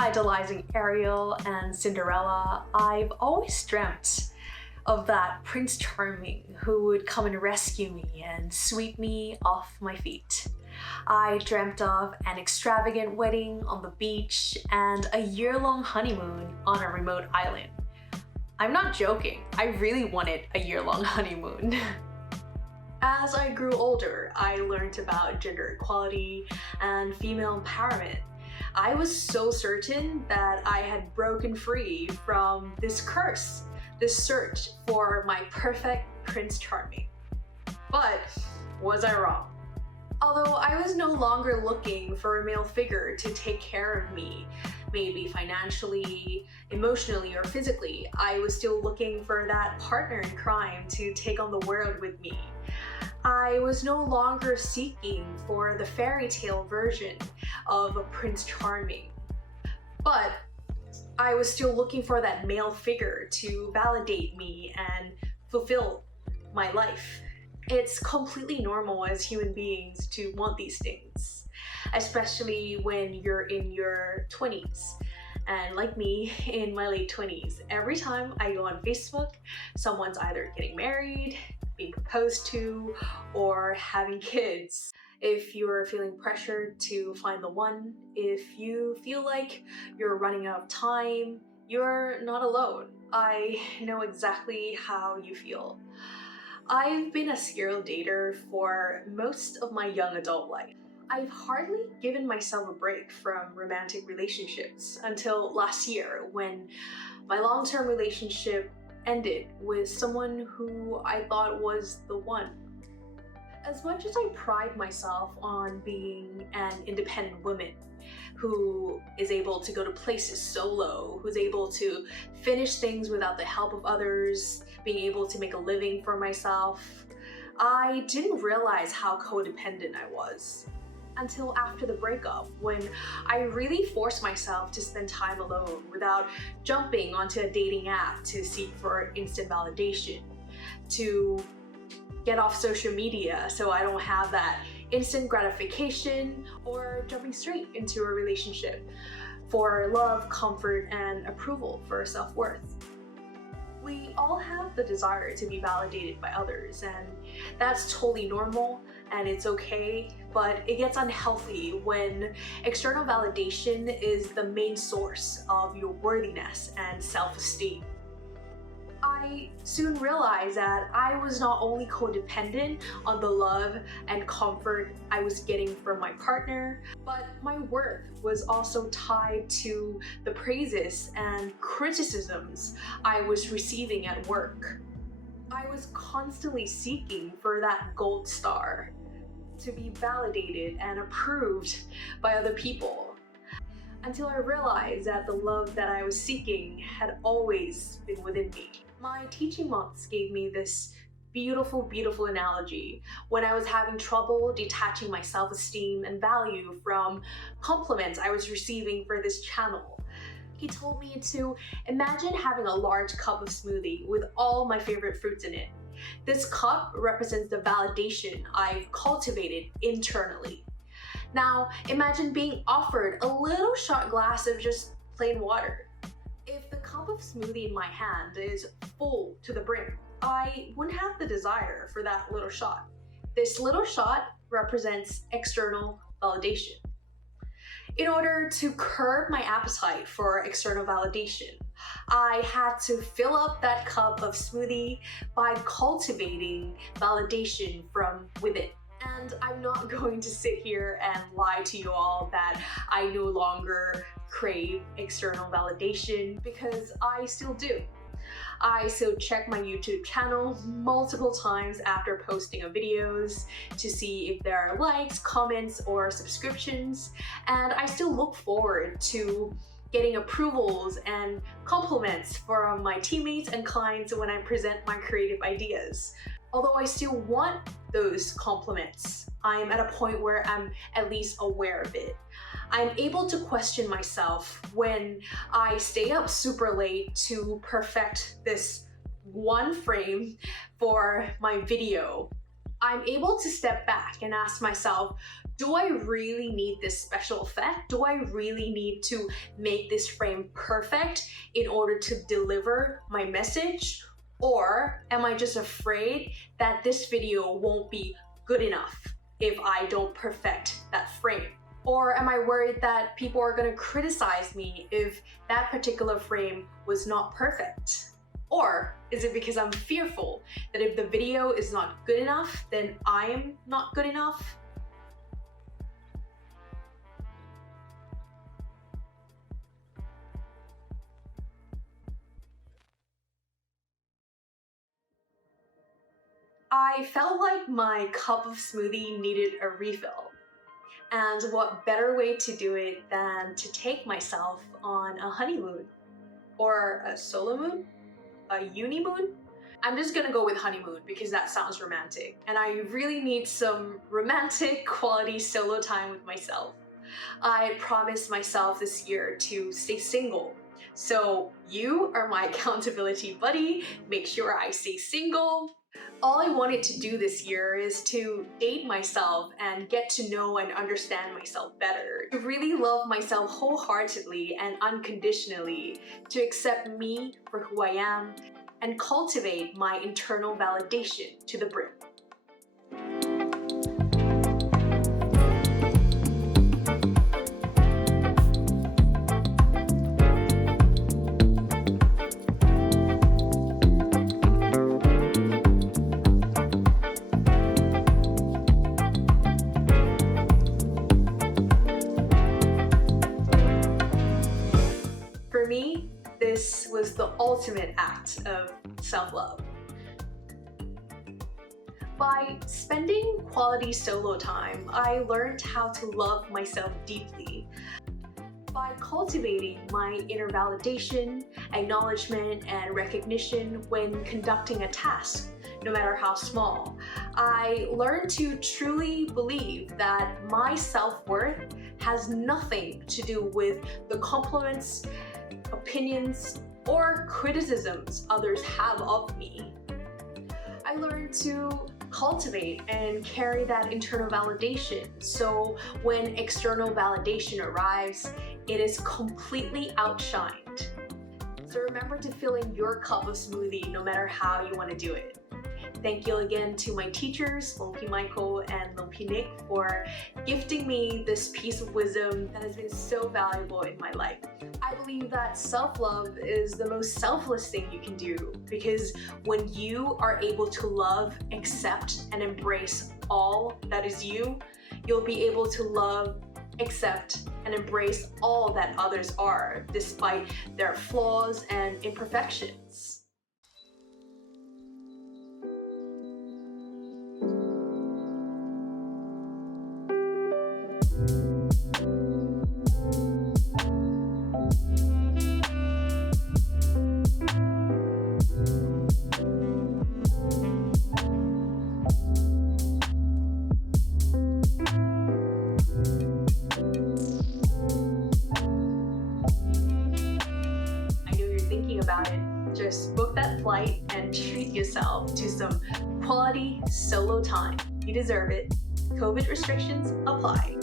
idolizing Ariel and Cinderella, I've always dreamt of that Prince Charming who would come and rescue me and sweep me off my feet. I dreamt of an extravagant wedding on the beach and a year-long honeymoon on a remote island. I'm not joking, I really wanted a year-long honeymoon. As I grew older, I learned about gender equality and female empowerment. I was so certain that I had broken free from this curse, this search for my perfect Prince Charming. But was I wrong? Although I was no longer looking for a male figure to take care of me, maybe financially, emotionally, or physically, I was still looking for that partner in crime to take on the world with me. I was no longer seeking for the fairy tale version of a Prince Charming, but I was still looking for that male figure to validate me and fulfill my life. It's completely normal as human beings to want these things, especially when you're in your 20s. And like me, in my late 20s, every time I go on Facebook, someone's either getting married, being proposed to, or having kids. If you're feeling pressured to find the one, if you feel like you're running out of time, you're not alone. I know exactly how you feel. I've been a serial dater for most of my young adult life. I've hardly given myself a break from romantic relationships until last year when my long-term relationship ended with someone who I thought was the one. As much as I pride myself on being an independent woman who is able to go to places solo, who's able to finish things without the help of others, being able to make a living for myself, I didn't realize how codependent I was until after the breakup, when I really forced myself to spend time alone without jumping onto a dating app to seek for instant validation, to get off social media so I don't have that instant gratification, or jumping straight into a relationship for love, comfort, and approval for self-worth. We all have the desire to be validated by others, and that's totally normal and it's okay, but it gets unhealthy when external validation is the main source of your worthiness and self-esteem. I soon realized that I was not only codependent on the love and comfort I was getting from my partner, but my worth was also tied to the praises and criticisms I was receiving at work. I was constantly seeking for that gold star, to be validated and approved by other people, until I realized that the love that I was seeking had always been within me. My teaching monks gave me this beautiful, beautiful analogy when I was having trouble detaching my self-esteem and value from compliments I was receiving for this channel. He told me to imagine having a large cup of smoothie with all my favorite fruits in it. This cup represents the validation I've cultivated internally. Now, imagine being offered a little shot glass of just plain water. If the cup of smoothie in my hand is full to the brim, I wouldn't have the desire for that little shot. This little shot represents external validation. In order to curb my appetite for external validation, I had to fill up that cup of smoothie by cultivating validation from within. And I'm not going to sit here and lie to you all that I no longer crave external validation, because I still do. I still check my YouTube channel multiple times after posting of videos to see if there are likes, comments, or subscriptions, and I still look forward to getting approvals and compliments from my teammates and clients when I present my creative ideas. Although I still want those compliments, I'm at a point where I'm at least aware of it. I'm able to question myself when I stay up super late to perfect this one frame for my video. I'm able to step back and ask myself, Do I really need this special effect? Do I really need to make this frame perfect in order to deliver my message? Or am I just afraid that this video won't be good enough if I don't perfect that frame? Or am I worried that people are going to criticize me if that particular frame was not perfect? Or is it because I'm fearful that if the video is not good enough, then I'm not good enough? I felt like my cup of smoothie needed a refill. And what better way to do it than to take myself on a honeymoon? Or a solo moon? A uni moon? I'm just gonna go with honeymoon because that sounds romantic. And I really need some romantic quality solo time with myself. I promised myself this year to stay single. So you are my accountability buddy. Make sure I stay single. All I wanted to do this year is to date myself and get to know and understand myself better, to really love myself wholeheartedly and unconditionally, to accept me for who I am, and cultivate my internal validation to the brim. For me, this was the ultimate act of self-love. By spending quality solo time, I learned how to love myself deeply. By cultivating my inner validation, acknowledgement, and recognition when conducting a task, no matter how small, I learned to truly believe that my self-worth has nothing to do with the compliments, opinions, or criticisms others have of me. I learned to cultivate and carry that internal validation, so when external validation arrives, it is completely outshined. So remember to fill in your cup of smoothie no matter how you want to do it. Thank you again to my teachers, Lompi Michael and Lompi Nick, for gifting me this piece of wisdom that has been so valuable in my life. I believe that self-love is the most selfless thing you can do, because when you are able to love, accept, and embrace all that is you, you'll be able to love, accept, and embrace all that others are, despite their flaws and imperfections. About it, just book that flight and treat yourself to some quality solo time. You deserve it. COVID restrictions apply.